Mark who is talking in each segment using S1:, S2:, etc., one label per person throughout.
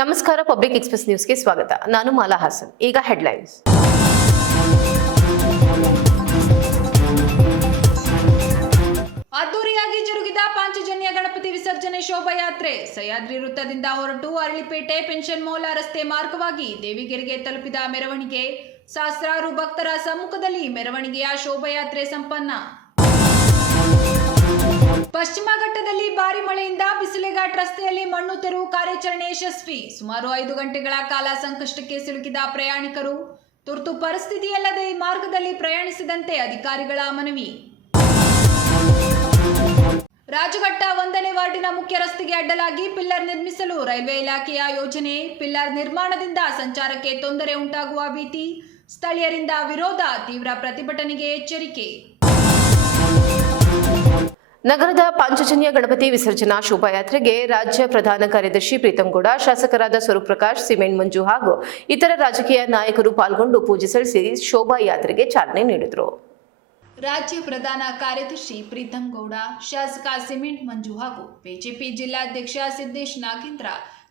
S1: ನಮಸ್ಕಾರ, public express ನ್ಯೂಸ್ಗೆ ಸ್ವಾಗತ. ನಾನು ಮಾಲಾ ಹಾಸನ್. ಈಗ ಹೆಡ್ಲೈನ್ಸ್.
S2: ಅದ್ದೂರಿಯಾಗಿ ಜರುಗಿದ ಪಾಂಚಜನ್ಯ ಗಣಪತಿ ವಿಸರ್ಜನೆ ಶೋಭಾಯಾತ್ರೆ ಸಹ್ಯಾದ್ರಿ ವೃತ್ತದಿಂದ ಹೊರಟು ಅರಳಿಪೇಟೆ ಪೆನ್ಷನ್ ಮೌಲ ರಸ್ತೆ ಮಾರ್ಗವಾಗಿ ದೇವಿಗೆರೆಗೆ ತಲುಪಿದ ಮೆರವಣಿಗೆ. ಸಹಸ್ರಾರು ಭಕ್ತರ ಸಮ್ಮುಖದಲ್ಲಿ ಮೆರವಣಿಗೆಯ ಶೋಭಾಯಾತ್ರೆ ಸಂಪನ್ನ. ಪಶ್ಚಿಮ ಘಟ್ಟದಲ್ಲಿ ಭಾರಿ ಮಳೆಯಿಂದ ಬಿಸಿಲೆಘಾಟ್ ರಸ್ತೆಯಲ್ಲಿ ಮಣ್ಣು ತೆರವು ಕಾರ್ಯಾಚರಣೆ ಯಶಸ್ವಿ. ಸುಮಾರು ಐದು ಗಂಟೆಗಳ ಕಾಲ ಸಂಕಷ್ಟಕ್ಕೆ ಸಿಲುಕಿದ ಪ್ರಯಾಣಿಕರು, ತುರ್ತು ಪರಿಸ್ಥಿತಿಯಲ್ಲದೆ ಈ ಮಾರ್ಗದಲ್ಲಿ ಪ್ರಯಾಣಿಸಿದಂತೆ ಅಧಿಕಾರಿಗಳ ಮನವಿ. ರಾಜಘಟ್ಟ ಒಂದನೇ ವಾರ್ಡಿನ ಮುಖ್ಯ ರಸ್ತೆಗೆ ಅಡ್ಡಲಾಗಿ ಪಿಲ್ಲರ್ ನಿರ್ಮಿಸಲು ರೈಲ್ವೆ ಇಲಾಖೆಯ ಯೋಜನೆ. ಪಿಲ್ಲರ್ ನಿರ್ಮಾಣದಿಂದ ಸಂಚಾರಕ್ಕೆ ತೊಂದರೆ ಉಂಟಾಗುವ ಭೀತಿ, ಸ್ಥಳೀಯರಿಂದ ವಿರೋಧ, ತೀವ್ರ ಪ್ರತಿಭಟನೆಗೆ ಎಚ್ಚರಿಕೆ.
S1: ನಗರದ ಪಾಂಚಜನ್ಯ ಗಣಪತಿ ವಿಸರ್ಜನಾ ಶೋಭಾಯಾತ್ರೆಗೆ ರಾಜ್ಯ ಪ್ರಧಾನ ಕಾರ್ಯದರ್ಶಿ ಪ್ರೀತಂ ಗೌಡ, ಶಾಸಕರಾದ ಸ್ವರೂಪ್ ಪ್ರಕಾಶ್ ಸಿಮೆಂಟ್ ಮಂಜು ಹಾಗೂ ಇತರ ರಾಜಕೀಯ ನಾಯಕರು ಪಾಲ್ಗೊಂಡು ಪೂಜೆ ಸಲ್ಲಿಸಿ ಶೋಭಾಯಾತ್ರೆಗೆ ಚಾಲನೆ ನೀಡಿದರು.
S2: ರಾಜ್ಯ ಪ್ರಧಾನ ಕಾರ್ಯದರ್ಶಿ ಪ್ರೀತಂ ಗೌಡ, ಶಾಸಕ ಸಿಮೆಂಟ್ ಮಂಜು ಹಾಗೂ ಬಿಜೆಪಿ ಜಿಲ್ಲಾಧ್ಯಕ್ಷ ಸಿದ್ದೇಶ್ ನಾಗೇಂದ್ರ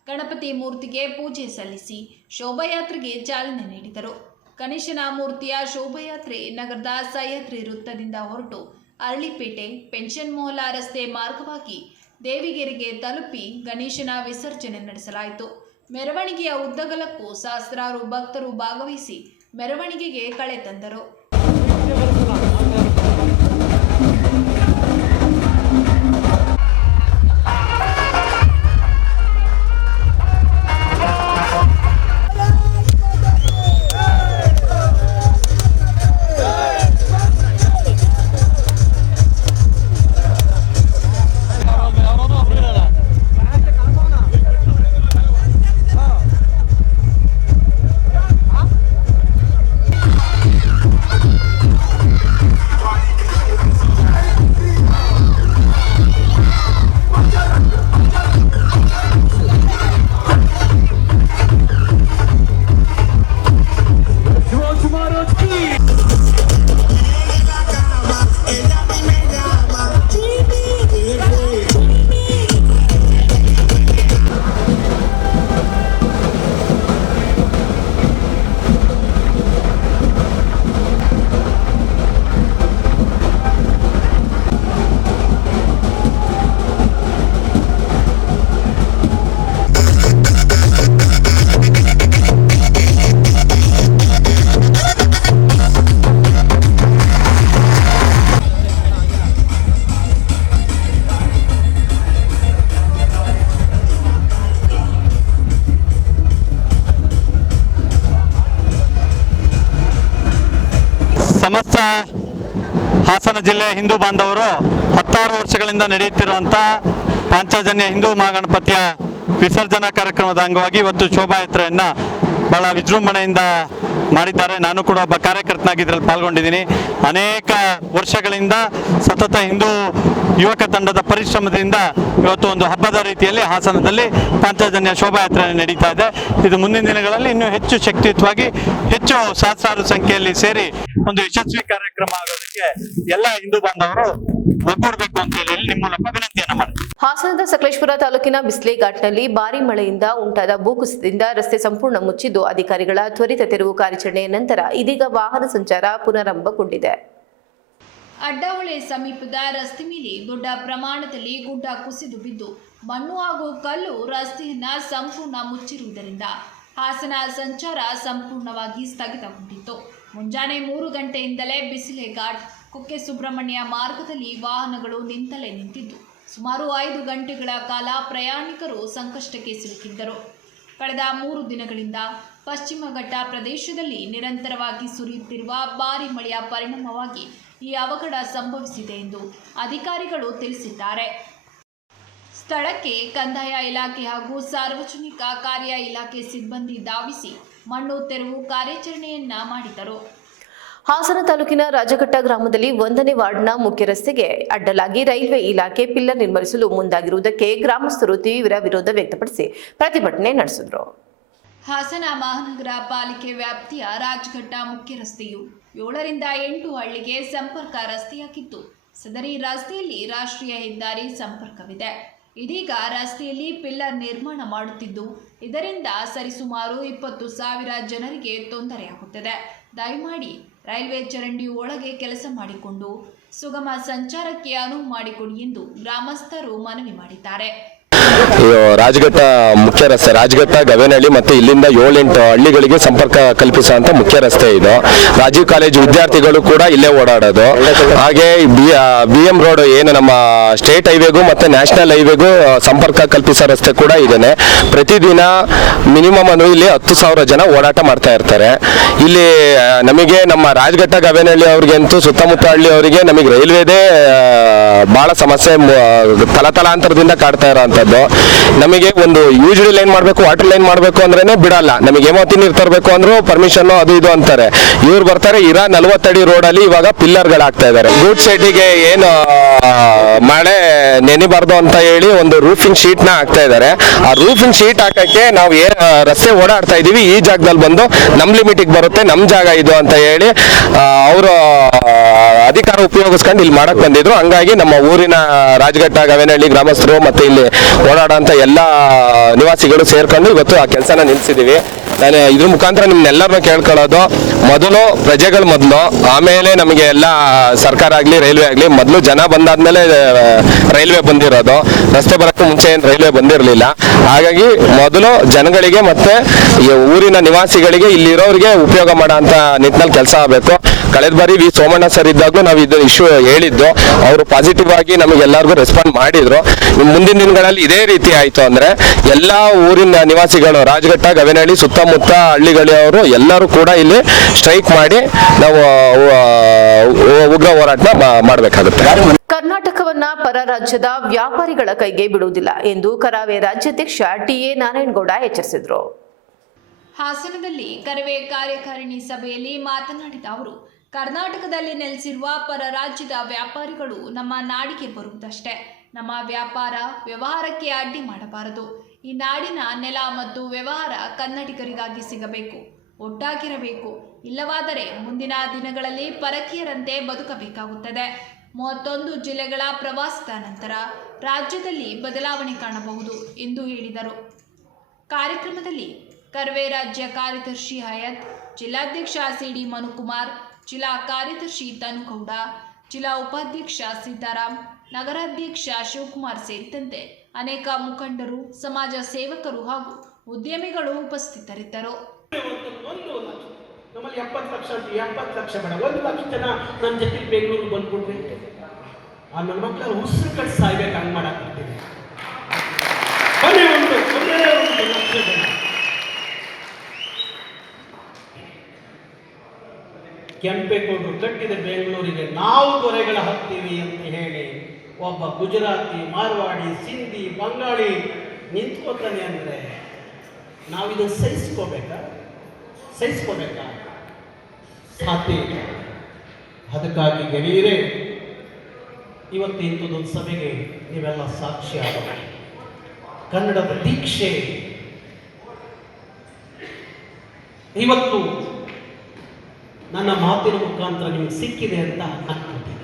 S2: ಗಣಪತಿ ಮೂರ್ತಿಗೆ ಪೂಜೆ ಸಲ್ಲಿಸಿ ಶೋಭಾಯಾತ್ರೆಗೆ ಚಾಲನೆ ನೀಡಿದರು. ಗಣೇಶನ ಮೂರ್ತಿಯ ಶೋಭಾಯಾತ್ರೆ ನಗರದ ಸಹ್ಯಾದ್ರಿ ವೃತ್ತದಿಂದ ಹೊರಟು ಅರಳಿಪೇಟೆ ಪೆನ್ಷನ್ ಮೊಹಲಾ ರಸ್ತೆ ಮಾರ್ಗವಾಗಿ ದೇವಿಗೆರೆಗೆ ತಲುಪಿ ಗಣೇಶನ ವಿಸರ್ಜನೆ ನಡೆಸಲಾಯಿತು. ಮೆರವಣಿಗೆಯ ಉದ್ದಗಲಕ್ಕೂ ಸಹಸ್ರಾರು ಭಕ್ತರು ಭಾಗವಹಿಸಿ ಮೆರವಣಿಗೆಗೆ ಕಳೆ ತಂದರು.
S3: ಸಮಸ್ತ ಹಾಸನ ಜಿಲ್ಲೆಯ ಹಿಂದೂ ಬಾಂಧವರು ಹತ್ತಾರು ವರ್ಷಗಳಿಂದ ನಡೆಯುತ್ತಿರುವಂಥ ಪಾಂಚಜನ್ಯ ಹಿಂದೂ ಮಹಾಗಣಪತಿಯ ವಿಸರ್ಜನಾ ಕಾರ್ಯಕ್ರಮದ ಅಂಗವಾಗಿ ಇವತ್ತು ಶೋಭಾಯಾತ್ರೆಯನ್ನು ಬಹಳ ವಿಜೃಂಭಣೆಯಿಂದ ಮಾಡಿದ್ದಾರೆ. ನಾನು ಕೂಡ ಒಬ್ಬ ಕಾರ್ಯಕರ್ತನಾಗಿ ಇದರಲ್ಲಿ ಪಾಲ್ಗೊಂಡಿದ್ದೀನಿ. ಅನೇಕ ವರ್ಷಗಳಿಂದ ಸತತ ಹಿಂದೂ ಯುವಕ ತಂಡದ ಪರಿಶ್ರಮದಿಂದ ಇವತ್ತು ಒಂದು ಹಬ್ಬದ ರೀತಿಯಲ್ಲಿ ಹಾಸನದಲ್ಲಿ ಪಾಂಚಜನ್ಯ ಶೋಭಾಯಾತ್ರೆ ನಡೀತಾ ಇದೆ. ಇದು ಮುಂದಿನ ದಿನಗಳಲ್ಲಿ ಇನ್ನೂ ಹೆಚ್ಚು ಶಕ್ತಿಯುತವಾಗಿ ಹೆಚ್ಚು ಸಹಸ್ರಾರು ಸಂಖ್ಯೆಯಲ್ಲಿ ಸೇರಿ ಒಂದು ಯಶಸ್ವಿ ಕಾರ್ಯಕ್ರಮ ಆಗೋದಕ್ಕೆ ಎಲ್ಲ ಹಿಂದೂ ಬಾಂಧವರು ಒಗ್ಗೂಡಬೇಕು ಅಂತ ಹೇಳಿ ನಿಮ್ಮ ಮೂಲಕ ವಿನಂತಿಯನ್ನು ಮಾಡ್ತೀನಿ.
S1: ಹಾಸನದ ಸಕಲೇಶ್ಪುರ ತಾಲೂಕಿನ ಬಿಸ್ಲೆ ಘಾಟ್ನಲ್ಲಿ ಭಾರಿ ಮಳೆಯಿಂದ ಉಂಟಾದ ಭೂಕುಸಿತದಿಂದ ರಸ್ತೆ ಸಂಪೂರ್ಣ ಮುಚ್ಚಿದ್ದು ಅಧಿಕಾರಿಗಳ ತ್ವರಿತ ತೆರವು ಕಾರ್ಯಾಚರಣೆಯ ನಂತರ ಇದೀಗ ವಾಹನ ಸಂಚಾರ ಪುನರಾರಂಭಗೊಂಡಿದೆ.
S2: ಅಡ್ಡಹೊಳೆ ಸಮೀಪದ ರಸ್ತೆ ಮೇಲೆ ದೊಡ್ಡ ಪ್ರಮಾಣದಲ್ಲಿ ಗುಡ್ಡ ಕುಸಿದು ಬಿದ್ದು, ಮಣ್ಣು ಹಾಗೂ ಕಲ್ಲು ರಸ್ತೆಯನ್ನ ಸಂಪೂರ್ಣ ಮುಚ್ಚಿರುವುದರಿಂದ ಹಾಸನ ಸಂಚಾರ ಸಂಪೂರ್ಣವಾಗಿ ಸ್ಥಗಿತಗೊಂಡಿತ್ತು. ಮುಂಜಾನೆ ಮೂರು ಗಂಟೆಯಿಂದಲೇ ಬಿಸಿಲೆ ಘಾಟ್ ಕುಕ್ಕೆ ಸುಬ್ರಹ್ಮಣ್ಯ ಮಾರ್ಗದಲ್ಲಿ ವಾಹನಗಳು ನಿಂತಲೇ ನಿಂತಿದ್ದು. ಸುಮಾರು ಐದು ಗಂಟೆಗಳ ಕಾಲ ಪ್ರಯಾಣಿಕರು ಸಂಕಷ್ಟಕ್ಕೆ ಸಿಲುಕಿದ್ದರು. ಕಳೆದ ಮೂರು ದಿನಗಳಿಂದ ಪಶ್ಚಿಮ ಘಟ್ಟ ಪ್ರದೇಶದಲ್ಲಿ ನಿರಂತರವಾಗಿ ಸುರಿಯುತ್ತಿರುವ ಭಾರಿ ಮಳೆಯ ಪರಿಣಾಮವಾಗಿ ಈ ಅವಘಡ ಸಂಭವಿಸಿದೆ ಎಂದು ಅಧಿಕಾರಿಗಳು ತಿಳಿಸಿದ್ದಾರೆ. ಸ್ಥಳಕ್ಕೆ ಕಂದಾಯ ಇಲಾಖೆ ಹಾಗೂ ಸಾರ್ವಜನಿಕ ಕಾರ್ಯ ಇಲಾಖೆ ಸಿಬ್ಬಂದಿ ಧಾವಿಸಿ ಮಣ್ಣು ತೆರವು ಕಾರ್ಯಾಚರಣೆಯನ್ನ ಮಾಡಿದರು.
S1: ಹಾಸನ ತಾಲೂಕಿನ ರಾಜಘಟ್ಟ ಗ್ರಾಮದಲ್ಲಿ ಒಂದನೇ ವಾರ್ಡ್ನ ಮುಖ್ಯ ರಸ್ತೆಗೆ ಅಡ್ಡಲಾಗಿ ರೈಲ್ವೆ ಇಲಾಖೆ ಪಿಲ್ಲರ್ ನಿರ್ಮಿಸಲು ಮುಂದಾಗಿರುವುದಕ್ಕೆ ಗ್ರಾಮಸ್ಥರು ತೀವ್ರ ವಿರೋಧ ವ್ಯಕ್ತಪಡಿಸಿ ಪ್ರತಿಭಟನೆ ನಡೆಸಿದರು.
S2: ಹಾಸನ ಮಹಾನಗರ ಪಾಲಿಕೆ ವ್ಯಾಪ್ತಿಯ ರಾಜಘಟ್ಟ ಮುಖ್ಯ ರಸ್ತೆಯು ಏಳರಿಂದ ಎಂಟು ಹಳ್ಳಿಗೆ ಸಂಪರ್ಕ ರಸ್ತೆಯಾಗಿದ್ದು ಸದರಿ ರಸ್ತೆಯಲ್ಲಿ ರಾಷ್ಟ್ರೀಯ ಹೆದ್ದಾರಿ ಸಂಪರ್ಕವಿದೆ. ಇದೀಗ ರಸ್ತೆಯಲ್ಲಿ ಪಿಲ್ಲರ್ ನಿರ್ಮಾಣ ಮಾಡುತ್ತಿದ್ದು, ಇದರಿಂದ ಸರಿಸುಮಾರು ಇಪ್ಪತ್ತು ಸಾವಿರ ಜನರಿಗೆ ತೊಂದರೆಯಾಗುತ್ತದೆ. ದಯಮಾಡಿ ರೈಲ್ವೆ ಚರಂಡಿ ಒಳಗೆ ಕೆಲಸ ಮಾಡಿಕೊಂಡು ಸುಗಮ ಸಂಚಾರಕ್ಕೆ ಅನುವು ಮಾಡಿಕೊಡಿ ಎಂದು ಗ್ರಾಮಸ್ಥರು ಮನವಿ ಮಾಡಿದ್ದಾರೆ.
S4: ರಾಜಘಟ್ಟ ಮುಖ್ಯ ರಸ್ತೆ ರಾಜಘಟ್ಟ ಗವೇನಹಳ್ಳಿ ಮತ್ತೆ ಇಲ್ಲಿಂದ ಏಳೆಂಟು ಹಳ್ಳಿಗಳಿಗೆ ಸಂಪರ್ಕ ಕಲ್ಪಿಸುವಂತ ಮುಖ್ಯ ರಸ್ತೆ ಇದು. ರಾಜೀವ್ ಕಾಲೇಜು ವಿದ್ಯಾರ್ಥಿಗಳು ಕೂಡ ಇಲ್ಲೇ ಓಡಾಡೋದು. ಹಾಗೆ ಬಿ ಎಂ ರೋಡ್ ಏನು ನಮ್ಮ ಸ್ಟೇಟ್ ಹೈವೇಗೂ ಮತ್ತೆ ನ್ಯಾಷನಲ್ ಹೈವೇಗೂ ಸಂಪರ್ಕ ಕಲ್ಪಿಸೋ ರಸ್ತೆ ಕೂಡ ಇದೇನೆ. ಪ್ರತಿದಿನ ಮಿನಿಮಮ್ ಅನ್ನು ಇಲ್ಲಿ ಹತ್ತು ಸಾವಿರ ಜನ ಓಡಾಟ ಮಾಡ್ತಾ ಇರ್ತಾರೆ. ಇಲ್ಲಿ ನಮಗೆ ನಮ್ಮ ರಾಜಘಟ್ಟ ಗವೇನಹಳ್ಳಿ ಅವ್ರಿಗಂತೂ ಸುತ್ತಮುತ್ತ ಹಳ್ಳಿ ಅವರಿಗೆ ನಮಗೆ ರೈಲ್ವೆದೇ ಬಹಳ ಸಮಸ್ಯೆ ತಲತಲಾಂತರದಿಂದ ಕಾಡ್ತಾ ಇರೋವಂಥದ್ದು ನಮಗೆ ಒಂದು ಯೂಜಲಿ ಲೈನ್ ಮಾಡಬೇಕು ವಾಟರ್ ಲೈನ್ ಮಾಡಬೇಕು ಅಂದ್ರೇ ಬಿಡಲ್ಲ. ನಮಗೆ ಹೇಮಾವತಿ ನೀರು ತರಬೇಕು ಅಂದ್ರೂ ಪರ್ಮಿಷನ್ ಅದು ಇದು ಅಂತಾರೆ. ಇವ್ರು ಬರ್ತಾರೆ, ಇರಾ ನಲ್ವತ್ತಡಿ ಅಲ್ಲಿ ಇವಾಗ ಪಿಲ್ಲರ್ಗಳು ಹಾಕ್ತಾ ಇದಾರೆ. ಗೂಡ್ ಸೈಟಿಗೆ ಏನು ಮಳೆ ನೆನಿಬಾರ್ದು ಅಂತ ಹೇಳಿ ಒಂದು ರೂಫಿಂಗ್ ಶೀಟ್ನ ಹಾಕ್ತಾ ಇದ್ದಾರೆ ಆ ರೂಫಿಂಗ್ ಶೀಟ್ ಹಾಕಕ್ಕೆ ನಾವು ಏನ್ ರಸ್ತೆ ಓಡಾಡ್ತಾ ಇದೀವಿ. ಈ ಜಾಗದಲ್ಲಿ ಬಂದು ನಮ್ ಲಿಮಿಟಿಗೆ ಬರುತ್ತೆ, ನಮ್ ಜಾಗ ಇದು ಅಂತ ಹೇಳಿ ಅವರು ಅಧಿಕಾರ ಉಪಯೋಗಿಸ್ಕೊಂಡು ಇಲ್ಲಿ ಮಾಡಕ್ ಬಂದಿದ್ರು. ಹಂಗಾಗಿ ನಮ್ಮ ಊರಿನ ರಾಜಘಟ್ಟ, ಗವೇನಹಳ್ಳಿ ಗ್ರಾಮಸ್ಥರು ಮತ್ತೆ ಇಲ್ಲಿ ಓಡಾಡೋಂಥ ಎಲ್ಲ ನಿವಾಸಿಗಳು ಸೇರ್ಕೊಂಡು ಇವತ್ತು ಆ ಕೆಲಸನ ನಿಲ್ಲಿಸಿದ್ದೀವಿ ನಾನು ಇದ್ರ ಮುಖಾಂತರ ನಿಮ್ಮನ್ನೆಲ್ಲರನ್ನೂ ಕೇಳ್ಕೊಳ್ಳೋದು. ಮೊದಲು ಪ್ರಜೆಗಳು ಮೊದಲು, ಆಮೇಲೆ ನಮಗೆ ಎಲ್ಲ ಸರ್ಕಾರ ಆಗಲಿ, ರೈಲ್ವೆ ಆಗಲಿ, ಮೊದಲು ಜನ ಬಂದಾದ್ಮೇಲೆ ರೈಲ್ವೆ ಬಂದಿರೋದು. ರಸ್ತೆ ಬರೋಕ್ಕೂ ಮುಂಚೆ ಏನು ರೈಲ್ವೆ ಬಂದಿರಲಿಲ್ಲ. ಹಾಗಾಗಿ ಮೊದಲು ಜನಗಳಿಗೆ ಮತ್ತು ಊರಿನ ನಿವಾಸಿಗಳಿಗೆ, ಇಲ್ಲಿರೋರಿಗೆ ಉಪಯೋಗ ಮಾಡೋ ಅಂಥ ನಿಟ್ಟಿನಲ್ಲಿ ಕೆಲಸ ಆಗಬೇಕು. ಕಳೆದ ಬಾರಿ ವಿ ಸೋಮಣ್ಣ ಸರ್ ಇದ್ದಾಗಲೂ ನಾವು ಇದು ಇಶ್ಯೂ ಹೇಳಿದ್ದು. ಅವರು ಪಾಸಿಟಿವ್ ಆಗಿ ನಮಗೆಲ್ಲರಿಗೂ ರೆಸ್ಪಾಂಡ್ ಮಾಡಿದ್ರು. ಇನ್ನು ಮುಂದಿನ ದಿನಗಳಲ್ಲಿ ಇದೇ ರೀತಿ ಆಯಿತು ಅಂದರೆ ಎಲ್ಲ ಊರಿನ ನಿವಾಸಿಗಳು ರಾಜಘಟ್ಟ ಗವೆನಹಳ್ಳಿ ಸುತ್ತಮುತ್ತ ಹಳ್ಳಿಗಳವರು ಎಲ್ಲರೂ ಕೂಡ ಇಲ್ಲಿ ಸ್ಟ್ರೈಕ್ ಮಾಡಿ ನಾವು ಉಗ್ರ ಹೋರಾಟ ಮಾಡಬೇಕಾಗುತ್ತೆ.
S1: ಕರ್ನಾಟಕವನ್ನ ಪರ ರಾಜ್ಯದ ವ್ಯಾಪಾರಿಗಳ ಕೈಗೆ ಬಿಡುವುದಿಲ್ಲ ಎಂದು ಕರಾವೆ ರಾಜ್ಯಾಧ್ಯಕ್ಷ ಟಿಎ ನಾರಾಯಣಗೌಡ ಎಚ್ಚರಿಸಿದರು.
S2: ಹಾಸನದಲ್ಲಿ ಕರವೇ ಕಾರ್ಯಕಾರಿಣಿ ಸಭೆಯಲ್ಲಿ ಮಾತನಾಡಿದ ಅವರು ಕರ್ನಾಟಕದಲ್ಲಿ ನೆಲೆಸಿರುವ ಪರ ರಾಜ್ಯದ ವ್ಯಾಪಾರಿಗಳು ನಮ್ಮ ನಾಡಿಗೆ ಬರುವುದಷ್ಟೇ. ನಮ್ಮ ವ್ಯಾಪಾರ ವ್ಯವಹಾರಕ್ಕೆ ಅಡ್ಡಿ ಮಾಡಬಾರದು. ಈ ನಾಡಿನ ನೆಲ ಮತ್ತು ವ್ಯವಹಾರ ಕನ್ನಡಿಗರಿಗಾಗಿ ಸಿಗಬೇಕು. ಒಟ್ಟಾಗಿರಬೇಕು. ಇಲ್ಲವಾದರೆ ಮುಂದಿನ ದಿನಗಳಲ್ಲಿ ಪರಕೀಯರಂತೆ ಬದುಕಬೇಕಾಗುತ್ತದೆ. ಮೂವತ್ತೊಂದು ಜಿಲ್ಲೆಗಳ ಪ್ರವಾಸದ ನಂತರ ರಾಜ್ಯದಲ್ಲಿ ಬದಲಾವಣೆ ಕಾಣಬಹುದು ಎಂದು ಹೇಳಿದರು. ಕಾರ್ಯಕ್ರಮದಲ್ಲಿ ಕರ್ವೆ ರಾಜ್ಯ ಕಾರ್ಯದರ್ಶಿ ಹಯತ್, ಜಿಲ್ಲಾಧ್ಯಕ್ಷ ಸಿಡಿ ಮನುಕುಮಾರ್ ಜಿಲ್ಲಾ ಕಾರ್ಯದರ್ಶಿ ತನುಗೌಡ ಜಿಲ್ಲಾ ಉಪಾಧ್ಯಕ್ಷ ಸೀತಾರಾಮ್ ನಗರಾಧ್ಯಕ್ಷ ಶಿವಕುಮಾರ್ ಸೇರಿದಂತೆ ಅನೇಕ ಮುಖಂಡರು, ಸಮಾಜ ಸೇವಕರು ಹಾಗೂ ಉದ್ಯಮಿಗಳು ಉಪಸ್ಥಿತರಿದ್ದರು.
S5: ನಮ್ಮಲ್ಲಿ ಎಪ್ಪತ್ತು ಲಕ್ಷ ಎಪ್ಪತ್ತು ಲಕ್ಷ ಬೇಡ, ಒಂದು ಲಕ್ಷ ಜನ ನನ್ನ ಜೊತೆ ಬೆಂಗಳೂರು ಬಂದ್ಬಿಟ್ರೆ ಆ ನನ್ನ ಮಕ್ಕಳು ಉಸಿರು ಕಟ್ಟಿ ಸಾಯ್ಬೇಕು, ಹಂಗೆ ಒಂದು ಒಂದೇ ಒಂದು ಲಕ್ಷ ಜನ. ಕೆಂಪೇಗೌಡರು ಕಟ್ಟಿದ ಬೆಂಗಳೂರಿಗೆ ನಾವು ದೊರೆಗಳ ಹತ್ತೀವಿ ಅಂತ ಹೇಳಿ ಒಬ್ಬ ಗುಜರಾತಿ, ಮಾರ್ವಾಡಿ, ಸಿಂಧಿ, ಬಂಗಾಳಿ ನಿಂತ್ಕೋತಾನೆ ಅಂದರೆ ನಾವಿದನ್ನು ಸಹಿಸ್ಕೋಬೇಕಾ? ಸಹಿಸ್ಕೋಬೇಕಾ? ಸಾಧ್ಯ ಇಲ್ಲ. ಅದಕ್ಕಾಗಿ ಗೆಳೆಯರೇ ಇವತ್ತು ಇಂಥದ್ದೊಂದು ಸಭೆಗೆ ನೀವೆಲ್ಲ ಸಾಕ್ಷಿ ಆಗಬೇಕು ಕನ್ನಡದ ದೀಕ್ಷೆ. ಇವತ್ತು ನನ್ನ ಮಾತಿನ ಮುಖಾಂತರ ನಿಮಗೆ ಸಿಕ್ಕಿದೆ ಅಂತ ಅನ್ಕೊಂಡಿದೆ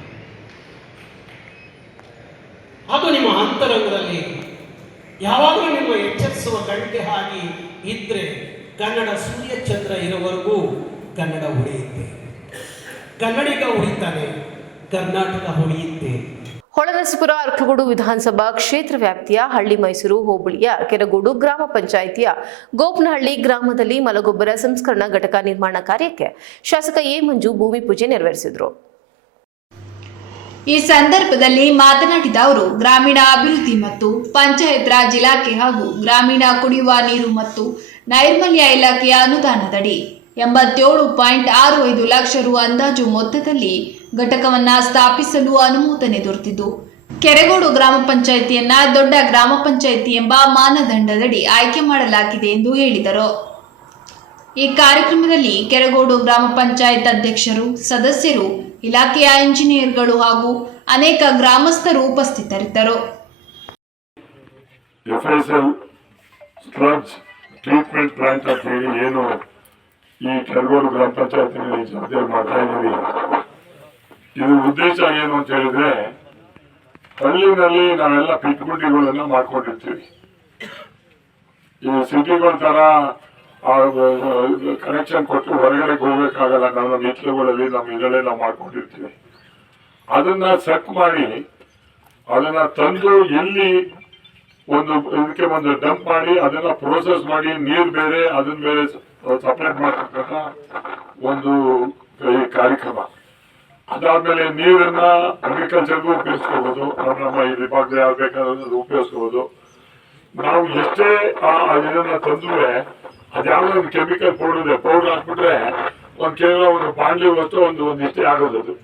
S5: ಅದು ನಿಮ್ಮ ಅಂತರಂಗದಲ್ಲಿ ಯಾವಾಗಲೂ ನಿಮ್ಮ ಎಚ್ಚರಿಸುವ ಗಂಟೆ ಹಾಗೆ ಇದ್ರೆ ಕನ್ನಡ ಸೂರ್ಯ ಚಂದ್ರ ಇರೋವರೆಗೂ ಕನ್ನಡ ಉಳಿಯುತ್ತೆ. ಕನ್ನಡಿಗ ಉಳಿತಾನೆ, ಕರ್ನಾಟಕ ಉಳಿಯುತ್ತೆ.
S1: ಹೊಳನರಸೀಪುರ ಅರ್ಕಗೋಡು ವಿಧಾನಸಭಾ ಕ್ಷೇತ್ರ ವ್ಯಾಪ್ತಿಯ ಹಳ್ಳಿ ಮೈಸೂರು ಹೋಬಳಿಯ ಕೆರಗೋಡು ಗ್ರಾಮ ಪಂಚಾಯಿತಿಯ ಗೋಪನಹಳ್ಳಿ ಗ್ರಾಮದಲ್ಲಿ ಮಲಗೊಬ್ಬರ ಸಂಸ್ಕರಣಾ ಘಟಕ ನಿರ್ಮಾಣ ಕಾರ್ಯಕ್ಕೆ ಶಾಸಕ ಎ ಮಂಜು ಭೂಮಿ ಪೂಜೆ ನೆರವೇರಿಸಿದರು.
S2: ಈ ಸಂದರ್ಭದಲ್ಲಿ ಮಾತನಾಡಿದ ಅವರು ಗ್ರಾಮೀಣ ಅಭಿವೃದ್ಧಿ ಮತ್ತು ಪಂಚಾಯತ್ ರಾಜ್ ಇಲಾಖೆ ಹಾಗೂ ಗ್ರಾಮೀಣ ಕುಡಿಯುವ ನೀರು ಮತ್ತು ನೈರ್ಮಲ್ಯ ಇಲಾಖೆಯ ಅನುದಾನದಡಿ ಎಂಬತ್ತೇಳು ಪಾಯಿಂಟ್ ಆರು ಐದು ಲಕ್ಷ ರು ಅಂದಾಜು ಮೊತ್ತದಲ್ಲಿ ಘಟಕವನ್ನ ಸ್ಥಾಪಿಸಲು ಅನುಮೋದನೆ ದೊರೆತಿದ್ದು. ಕೆರೆಗೋಡು ಗ್ರಾಮ ಪಂಚಾಯಿತಿಯನ್ನ ದೊಡ್ಡ ಗ್ರಾಮ ಪಂಚಾಯಿತಿ ಎಂಬ ಮಾನದಂಡದಡಿ ಆಯ್ಕೆ ಮಾಡಲಾಗಿದೆ ಎಂದು ಹೇಳಿದರು. ಈ ಕಾರ್ಯಕ್ರಮದಲ್ಲಿ ಕೆರೆಗೋಡು ಗ್ರಾಮ ಪಂಚಾಯತ್ ಅಧ್ಯಕ್ಷರು, ಸದಸ್ಯರು, ಇಲಾಖೆಯ ಇಂಜಿನಿಯರ್ಗಳು ಹಾಗೂ ಅನೇಕ ಗ್ರಾಮಸ್ಥರು ಉಪಸ್ಥಿತರಿದ್ದರು.
S6: ಏನು ಈ ಕೆರಗೋಡು ಗ್ರಾಮ ಪಂಚಾಯತಿನಲ್ಲಿ ಜಾತಿಯಲ್ಲಿ ಮಾಡ್ತಾ ಇದ್ದೀವಿ. ಇದು ಉದ್ದೇಶ ಏನು ಅಂತ ಹೇಳಿದ್ರೆ, ಹಳ್ಳಿನಲ್ಲಿ ನಾವೆಲ್ಲ ಪಿಟ್ಗುಂಡಿಗಳನ್ನ ಮಾಡ್ಕೊಂಡಿರ್ತೀವಿ. ಈ ಸಿಟಿಗಳ ತರ ಕನೆಕ್ಷನ್ ಕೊಟ್ಟು ಹೊರಗಡೆ ಹೋಗ್ಬೇಕಾಗಲ್ಲ, ನಮ್ಮ ಮೆಟ್ಲುಗಳಲ್ಲಿ ನಮ್ಮ ಇದರಲ್ಲೇ ನಾವು ಮಾಡ್ಕೊಂಡಿರ್ತೀವಿ. ಅದನ್ನ ಸೆಟ್ ಮಾಡಿ, ಅದನ್ನ ತಂದು ಎಲ್ಲಿ ಒಂದು ಇದಕ್ಕೆ ಒಂದು ಡಂಪ್ ಮಾಡಿ ಅದನ್ನ ಪ್ರೋಸೆಸ್ ಮಾಡಿ, ನೀರು ಬೇರೆ ಅದನ್ನ ಬೇರೆ ಸಪ್ರೇಟ್ ಮಾಡ್ತಕ್ಕಂಥ ಒಂದು ಈ ಕಾರ್ಯಕ್ರಮ. ಅದಾದ್ಮೇಲೆ ನೀರನ್ನ ಅಗ್ರಿಕಲ್ಚರ್ಗೂ ಉಪಯೋಗಿಸ್ಕೋಬಹುದು ನಮ್ಮ ಈ ವಿಭಾಗದ ಯಾವ್ದು ಬೇಕಾದ್ರೂ ಉಪಯೋಗಿಸ್ಕೋಬಹುದು ನಾವು ಎಷ್ಟೇ ಆ ಇದನ್ನ ತಂದ್ರೆ ಅದ್ಯಾವುದೋ ಒಂದು ಕೆಮಿಕಲ್ ಪೌಡರ್ ಇದೆ ಪೌಡರ್ ಹಾಕ್ಬಿಟ್ರೆ ಒಂದು ಕೇವಲ ಒಂದು ಬಾಂಡ್ಲಿ ಹೊತ್ತು ಒಂದು ಒಂದು ಇಷ್ಟೇ ಆಗೋದು ಅದು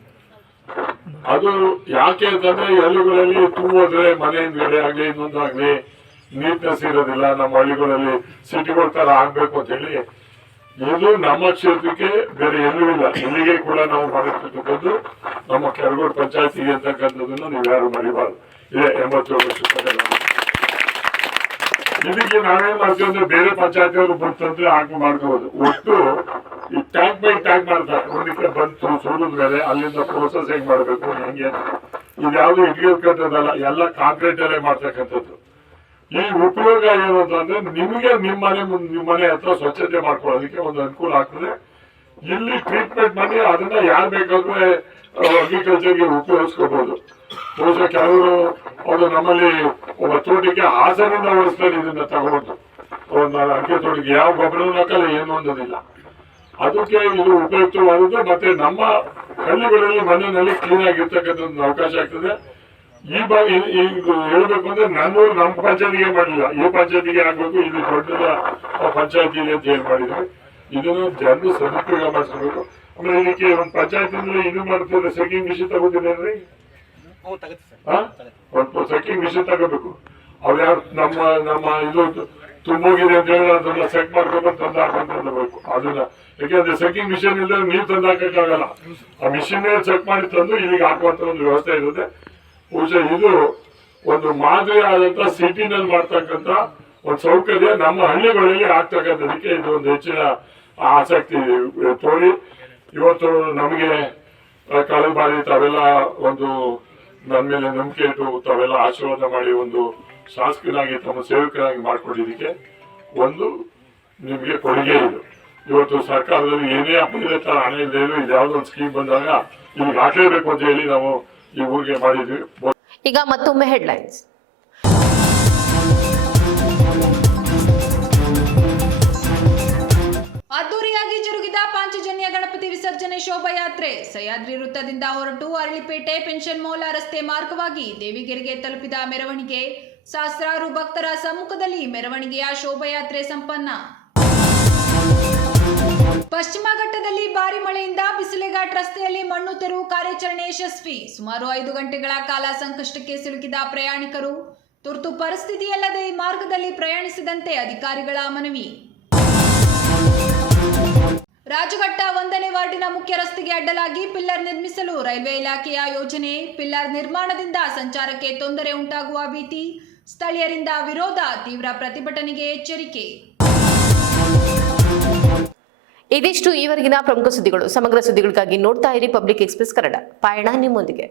S6: ಅದು ಯಾಕೆ ಅಂತಂದ್ರೆ ಹಳ್ಳಿಗಳಲ್ಲಿ ತುಂಬೋದ್ರೆ ಮನೆ ಹಿಂದ್ಗಡೆ ಆಗ್ಲಿ ಇನ್ನೊಂದಾಗ್ಲಿ ನೀಟ್ನೆಸ್ ಇರೋದಿಲ್ಲ. ನಮ್ಮ ಹಳ್ಳಿಗಳಲ್ಲಿ ಸಿಟಿಗಳ ತರ ಆಗ್ಬೇಕು ಅಂತ ಹೇಳಿ ಇದು ನಮ್ಮ ಕ್ಷೇತ್ರಕ್ಕೆ ಬೇರೆ ಎಲ್ಲೂ ಇಲ್ಲ. ಎಲ್ಲಿಗೆ ಕೂಡ ನಾವು ಮಾಡಿರ್ತಕ್ಕಂಥದ್ದು ನಮ್ಮ ಕೆರಗೋಡು ಪಂಚಾಯತಿಗೆ ಅಂತಕ್ಕಂಥದ್ದನ್ನು ನೀವು ಯಾರು ಮರಿಬಾರ್ದು. ಇದೆ ಎಂಬತ್ತೇಳು ವರ್ಷ ಇದಕ್ಕೆ ನಾವೇನ್ ಮಾಡ್ತೀವಿ ಅಂದ್ರೆ ಬೇರೆ ಪಂಚಾಯತಿಯವರು ಬಂತಂದ್ರೆ ಹಾಕಿ ಮಾಡ್ಕೋಬಹುದು ಒಟ್ಟು ಈ ಟ್ಯಾಂಕ್ ಬೈ ಟ್ಯಾಂಕ್ ಮಾಡ್ತಾರೆ. ಒಂದಕ್ಕೆ ಬಂತು, ಸೋಲದ ಮೇಲೆ ಅಲ್ಲಿಂದ ಪ್ರೋಸೆಸ್ ಹೆಂಗ್ ಮಾಡ್ಬೇಕು, ಹೆಂಗೆ? ಇದ್ಯಾವುದು ಇಟ್ಕೊಳ್ತಕ್ಕಂಥದ್ದಲ್ಲ ಎಲ್ಲ ಕಾಂಕ್ರೀಟ್ ಅಲ್ಲೇ ಮಾಡ್ತಕ್ಕಂಥದ್ದು. ಈ ಉಪಯೋಗ ಏನು ಅಂತಂದ್ರೆ ನಿಮಗೆ ನಿಮ್ಮ ಮನೆ ನಿಮ್ಮ ಮನೆ ಹತ್ರ ಸ್ವಚ್ಛತೆ ಮಾಡ್ಕೊಳ್ಳೋದಕ್ಕೆ ಒಂದು ಅನುಕೂಲ ಆಗ್ತದೆ. ಇಲ್ಲಿ ಟ್ರೀಟ್ಮೆಂಟ್ ಮಾಡಿ ಅದನ್ನ ಯಾರು ಬೇಕಾದ್ರೆ ಅಗ್ರಿಕಲ್ಚರ್ಗೆ ಉಪಯೋಗಿಸ್ಕೋಬಹುದು ಬಹುಶಃ ಕೆಲವರು ಅವರು ನಮ್ಮಲ್ಲಿ ಒಬ್ಬ ತೋಟಕ್ಕೆ ಹಾಸನಿಂದ ಓಡಿಸ್ತಾರೆ ಇದನ್ನ ತಗೊಂಡು ಅಡಿಕೆ ತೋಟಕ್ಕೆ ಯಾವ ಗೊಬ್ಬರನೂ ಹಾಕಲ್ಲ, ಏನು ಅನ್ನೋದಿಲ್ಲ. ಅದಕ್ಕೆ ಇದು ಉಪಯುಕ್ತವಾದದ್ದು, ಮತ್ತೆ ನಮ್ಮ ಹಳ್ಳಿಗಳಲ್ಲಿ ಮನೆಯಲ್ಲಿ ಕ್ಲೀನ್ ಆಗಿರ್ತಕ್ಕಂಥ ಒಂದು ಅವಕಾಶ ಆಗ್ತದೆ. ಈ ಬಾ, ಈ- ಈಗ ಹೇಳ್ಬೇಕು ಅಂದ್ರೆ ನಾನು ನಮ್ಮ ಪಂಚಾಯತಿಗೆ ಮಾಡಿಲ್ಲ. ಈ ಪಂಚಾಯತಿಗೆ ಆಗ್ಬೇಕು, ಇದು ದೊಡ್ಡದ ಇದೆ ಅಂತ ಹೇಳಿ ಮಾಡಿದ್ರು. ಇದನ್ನು ಜನರು ಸದುಪಯೋಗ ಮಾಡಿಸ್ಬೇಕು ಆಮೇಲೆ ಇದಕ್ಕೆ ಒಂದು ಪಂಚಾಯತಿಂದ ಇದು ಮಾಡ್ತಿದ್ರೆ ಸೆಕಿಂಗ್ ಮಿಷಿನ್ ತಗೋತಿದ್ದೇನ್ರಿ ಒಂದು ಸೆಕಿಂಗ್ ಮಿಷಿನ್ ತಗೋಬೇಕು. ಅವ್ರು ಯಾರು ನಮ್ಮ ನಮ್ಮ ಇದು ತುಂಬೋಗಿದೆ ಅಂತ ಹೇಳಿ ಅದನ್ನ ಸೆಟ್ ಮಾಡ್ಕೊಂಡು ತಂದು ಹಾಕೊಂಡ್ಬೇಕು ಅದನ್ನ. ಯಾಕೆಂದ್ರೆ ಸೆಕಿಂಗ್ ಮಿಷಿನ್ ಇಲ್ಲದೆ ನೀರು ತಂದ ಹಾಕಕ್ಕಾಗಲ್ಲ. ಆ ಮಿಷಿನ್ ಚೆಕ್ ಮಾಡಿ ತಂದು ಇಲ್ಲಿಗೆ ಹಾಕುವಂತ ಒಂದು ವ್ಯವಸ್ಥೆ ಇರುತ್ತೆ. ಬಹುಶಃ ಇದು ಒಂದು ಮಾದರಿ ಆದಂತ ಸಿಟಿನಲ್ಲಿ ಮಾಡ್ತಕ್ಕಂತ ಒಂದು ಸೌಕರ್ಯ ನಮ್ಮ ಹಳ್ಳಿಗಳಲ್ಲಿ ಆಗ್ತಕ್ಕಂಥದಕ್ಕೆ ಇದು ಒಂದು ಹೆಚ್ಚಿನ ಆಸಕ್ತಿ ತೋರಿ. ಇವತ್ತು ನಮಗೆ ಕಳೆದ ಬಾರಿ ತಾವೆಲ್ಲ ಒಂದು ನನ್ನ ಮೇಲೆ ನಂಬಿಕೆ ಇಟ್ಟು ತಾವೆಲ್ಲ ಆಶೀರ್ವಾದ ಮಾಡಿ ಒಂದು ಶಾಸಕನಾಗಿ, ತಮ್ಮ ಸೇವಕನಾಗಿ ಮಾಡಿಕೊಂಡಿದ್ದಕ್ಕೆ ಒಂದು ನಿಮಗೆ ಕೊಡುಗೆ ಇದು. ಇವತ್ತು ಸರ್ಕಾರದಲ್ಲಿ ಏನೇ ಅಪರಾಧ ತರ ಹಣ ಇಲ್ಲದೆ ಇದ್ರು, ಇದು ಯಾವುದೋ ಒಂದು ಸ್ಕೀಮ್ ಬಂದಾಗ, ಇಲ್ಲಿ ಹಾಕಲೇಬೇಕು ಅಂತ ಹೇಳಿ ನಾವು ಈ ಊರಿಗೆ ಮಾಡಿದ್ವಿ.
S1: ಈಗ ಮತ್ತೊಮ್ಮೆ ಹೆಡ್ಲೈನ್ಸ್
S2: ವಿಸರ್ಜನೆ ಶೋಭಾಯಾತ್ರೆ ಸಹ್ಯಾದ್ರಿ ವೃತ್ತದಿಂದ ಹೊರಟು ಅರಳಿಪೇಟೆ ಪೆನ್ಷನ್ ಮೌಲ ರಸ್ತೆ ಮಾರ್ಗವಾಗಿ ದೇವಿಗೆರೆಗೆ ತಲುಪಿದ ಮೆರವಣಿಗೆ. ಸಹಸ್ರಾರು ಭಕ್ತರ ಸಮ್ಮುಖದಲ್ಲಿ ಮೆರವಣಿಗೆಯ ಶೋಭಾಯಾತ್ರೆ ಸಂಪನ್ನ. ಪಶ್ಚಿಮ ಘಟ್ಟದಲ್ಲಿ ಭಾರಿ ಮಳೆಯಿಂದ ಬಿಸಿಲೆಘಾಟ್ ರಸ್ತೆಯಲ್ಲಿ ಮಣ್ಣು ತೆರವು ಕಾರ್ಯಾಚರಣೆ ಯಶಸ್ವಿ. ಸುಮಾರು ಐದು ಗಂಟೆಗಳ ಕಾಲ ಸಂಕಷ್ಟಕ್ಕೆ ಸಿಲುಕಿದ ಪ್ರಯಾಣಿಕರು ತುರ್ತು ಪರಿಸ್ಥಿತಿಯಲ್ಲದೆ ಈ ಮಾರ್ಗದಲ್ಲಿ ಪ್ರಯಾಣಿಸಿದಂತೆ ಅಧಿಕಾರಿಗಳ ಮನವಿ. ರಸ್ತೆಗೆ ಅಡ್ಡಲಾಗಿ ಪಿಲ್ಲರ್ ನಿರ್ಮಿಸಲು ರೈಲ್ವೆ ಇಲಾಖೆಯ ಯೋಜನೆ, ಪಿಲ್ಲರ್ ನಿರ್ಮಾಣದಿಂದ ಸಂಚಾರಕ್ಕೆ ತೊಂದರೆ ಉಂಟಾಗುವ ಭೀತಿ, ಸ್ಥಳೀಯರಿಂದ ವಿರೋಧ, ತೀವ್ರ ಪ್ರತಿಭಟನೆಗೆ ಎಚ್ಚರಿಕೆ.
S1: ಇದಿಷ್ಟು ಈವರೆಗಿನ ಪ್ರಮುಖ ಸುದ್ದಿಗಳು. ಸಮಗ್ರ ಸುದ್ದಿಗಳಿಗಾಗಿ ನೋಡ್ತಾ ಇರಿ ಪಬ್ಲಿಕ್ ಎಕ್ಸ್ಪ್ರೆಸ್ ಕನ್ನಡ. ಪಯಣ ನಿಮ್ಮೊಂದಿಗೆ.